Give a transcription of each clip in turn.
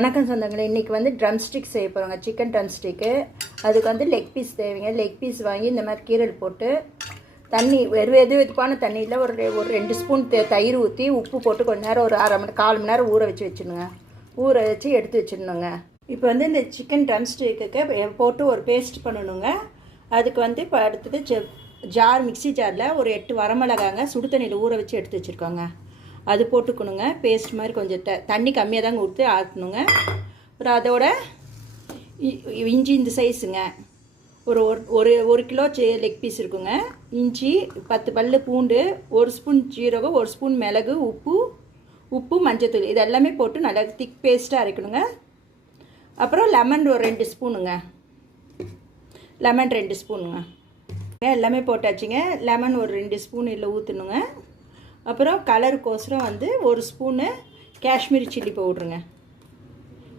வணக்கம் சொந்தங்களே இன்றைக்கி வந்து ட்ரம் ஸ்டிக் செய்ய போகிறோங்க சிக்கன் ட்ரம் ஸ்டிக்கு அதுக்கு வந்து லெக் பீஸ் தேவைங்க. லெக் பீஸ் வாங்கி இந்த மாதிரி கீரல் போட்டு தண்ணி வெறும் எது வெதுப்பான தண்ணியில் ஒரு ரெ- ஒரு ரெண்டு ஸ்பூன் தயிர் ஊற்றி உப்பு போட்டு கொஞ்ச நேரம் ஒரு அரை மணி கால் மணி நேரம் ஊற வச்சு வச்சிடணுங்க. ஊற வச்சு எடுத்து வச்சிடணுங்க. இப்போ வந்து இந்த சிக்கன் ட்ரம் ஸ்டிக்கு போட்டு ஒரு பேஸ்ட் பண்ணணுங்க. அதுக்கு வந்து இப்போ அடுத்தது ஜார் மிக்ஸி ஜாரில் ஒரு எட்டு வரமிளகாங்க சுடு தண்ணியில் ஊற வச்சு எடுத்து வச்சுருக்கோங்க. அது போட்டுக்கணுங்க. பேஸ்ட் மாதிரி கொஞ்சம் த தண்ணி கம்மியாக தாங்க ஊற்றி ஆற்றணுங்க அப்புறம் அதோட இ- இஞ்சி இந்த சைஸுங்க ஒரு ஒரு- ஒரு ஒரு கிலோ லெக் பீஸ் இருக்குங்க. இஞ்சி பத்து பல்லு பூண்டு ஒரு ஸ்பூன் ஜீரகம் ஒரு ஸ்பூன் மிளகு உப்பு உப்பு மஞ்சத்தூள் இது எல்லாமே போட்டு நல்லா திக் பேஸ்ட்டாக அரைக்கணுங்க. அப்புறம் லெமன் ஒரு ரெண்டு ஸ்பூனுங்க. லெமன் ரெண்டு ஸ்பூனுங்க. எல்லாமே போட்டாச்சுங்க. லெமன் ஒரு ரெண்டு ஸ்பூன் இல்லை ஊற்றணுங்க அப்புறம் கலருக்கோசரம் வந்து ஒரு ஸ்பூனு காஷ்மீரி சில்லி பவுட்ருங்க.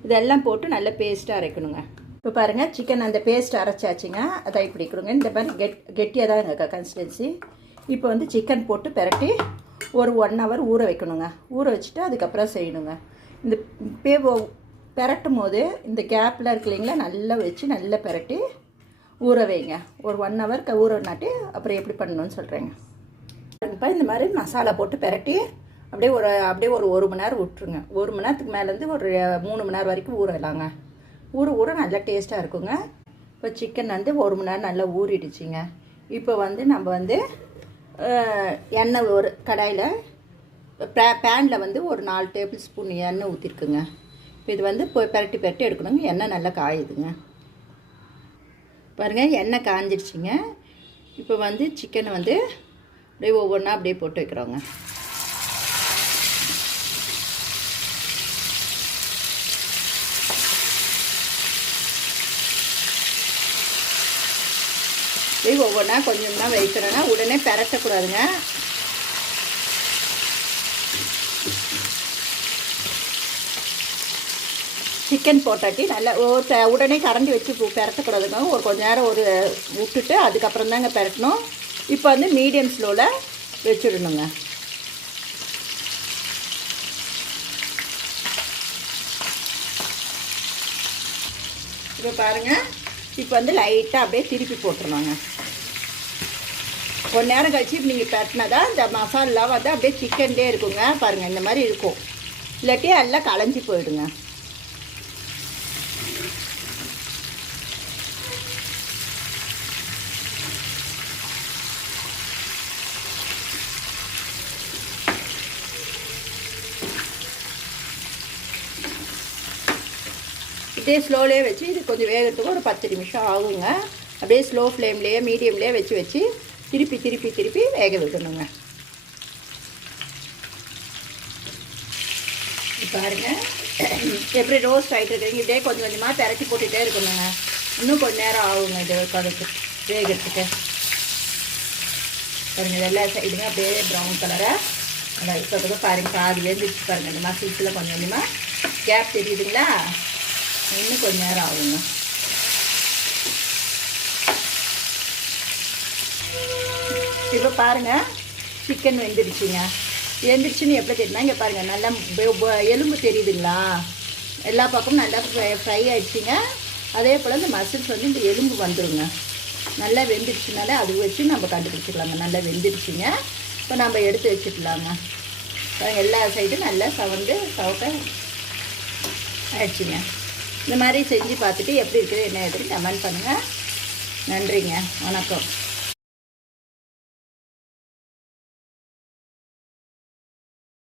இதெல்லாம் போட்டு நல்லா பேஸ்ட்டாக அரைக்கணுங்க. இப்போ பாருங்கள் சிக்கன் அந்த பேஸ்ட் அரைச்சாச்சுங்க. அதை இப்படி கொடுங்க. இந்த மாதிரி கெட் கெட்டியாக தான் இருக்கா கன்சிஸ்டன்சி இப்போ வந்து சிக்கன் போட்டு பெரட்டி ஒரு ஒன் ஹவர் ஊற வைக்கணுங்க. ஊற வச்சுட்டு அதுக்கப்புறம் செய்யணுங்க. இந்த பே பெரட்டும் போது இந்த கேப்பில் இருக்கு இல்லைங்களா நல்லா வச்சு நல்லா பெரட்டி ஊற வைங்க. ஒரு ஒன் ஹவர் ஊறனாட்டி அப்புறம் எப்படி பண்ணணும்னு சொல்கிறேங்க இப்போ இந்த மாதிரி மசாலா போட்டு பெரட்டி அப்படியே ஒரு அப்படியே ஒரு ஒரு மணி நேரம் விட்டுருங்க. ஒரு மணி நேரத்துக்கு மேலேருந்து ஒரு மூணு மணி நேரம் வரைக்கும் ஊறலாங்க. ஊற ஊற நல்லா டேஸ்ட்டாக இருக்குங்க. இப்போ சிக்கன் வந்து ஒரு மணி நேரம் நல்லா ஊறிடுச்சிங்க. இப்போ வந்து நம்ம வந்து எண்ணெய் ஒரு கடாயில் பே பேனில் வந்து ஒரு நாலு டேபிள் ஸ்பூன் எண்ணெய் ஊற்றிருக்குங்க இப்போ இது வந்து இப்போ பெரட்டி பெரட்டி எடுக்கணுங்க. எண்ணெய் நல்லா காயுதுங்க. பாருங்கள் எண்ணெய் காஞ்சிடுச்சிங்க. இப்போ வந்து சிக்கனை வந்து அப்படியே ஒவ்வொன்றா அப்படியே போட்டு வைக்கிறோங்க. அப்படியே ஒவ்வொன்றா கொஞ்சம்னா வைக்கிறேன்னா உடனே பரட்டக்கூடாதுங்க. சிக்கன் போட்டாட்டி நல்லா ஒரு த- உடனே கரண்டி வச்சு பரட்டக்கூடாதுங்க. ஒரு கொஞ்ச நேரம் ஒரு விட்டுட்டு அதுக்கப்புறம் தாங்க பெரட்டணும். இப்போ வந்து மீடியம் ஸ்லோவில் வச்சுடணுங்க. இப்போ பாருங்கள் இப்போ வந்து லைட்டாக அப்படியே திருப்பி போட்டுருவாங்க கொஞ்ச நேரம் கழிச்சு இப்போ நீங்கள் பெட்டினதா இந்த மசாலா வந்து அப்படியே சிக்கன்லேயே இருக்குங்க. பாருங்கள் இந்த மாதிரி இருக்கும். இல்லாட்டி எல்லாம் களைஞ்சி போயிடுங்க. இதே ஸ்லோலேயே வச்சு இது கொஞ்சம் வேகிறதுக்கு ஒரு பத்து நிமிஷம் ஆகுங்க. அப்படியே ஸ்லோ ஃப்ளேம்லேயே மீடியம்லேயே வச்சு வச்சு திருப்பி திருப்பி திருப்பி வேக விடணுங்க பாருங்கள் பாருங்க. எப்படி ரோஸ்ட் ஆகிட்டு இருக்குங்க இதே கொஞ்சம் கொஞ்சமாக திரட்டி போட்டுகிட்டே இருக்கணுங்க. இன்னும் கொஞ்ச நேரம் ஆகுங்க இது கடுக்கு வேகிறதுக்கு. பாருங்க இதெல்லாம் சைடுங்க அப்படியே ப்ரௌன் கலராக நல்லா இப்போ பாருங்க பாதி வேந்துச்சு பாருங்கள் இந்த மசில்ஸில் கொஞ்சம் கொஞ்சமாக கேப் தெரியுதுங்களா? இன்னும் கொஞ்ச நேரம் ஆகுங்க இப்போ பாருங்க சிக்கன் வெந்துடுச்சுங்க வெந்துடுச்சுன்னு எப்படி தெரியுமா இங்கே பாருங்கள் நல்லா எலும்பு தெரியுதுங்களா எல்லா பக்கமும் நல்லா ஃப்ரை ஆகிடுச்சிங்க அதே போல் இந்த மசில்ஸ் வந்து இந்த எலும்பு வந்துருங்க நல்லா வெந்துடுச்சுனாலே அது வச்சு நம்ம கண்டுபிடிச்சிக்கலாங்க நல்லா வெந்துடுச்சுங்க இப்போ நம்ம எடுத்து வச்சுக்கலாங்க எல்லா சைடும் நல்லா சவந்து சவக்க ஆயிடுச்சுங்க இந்த மாதிரி செஞ்சு பார்த்துட்டு எப்படி இருக்குது என்ன எதுன்னு கமெண்ட் பண்ணுங்கள் நன்றிங்க. வணக்கம்.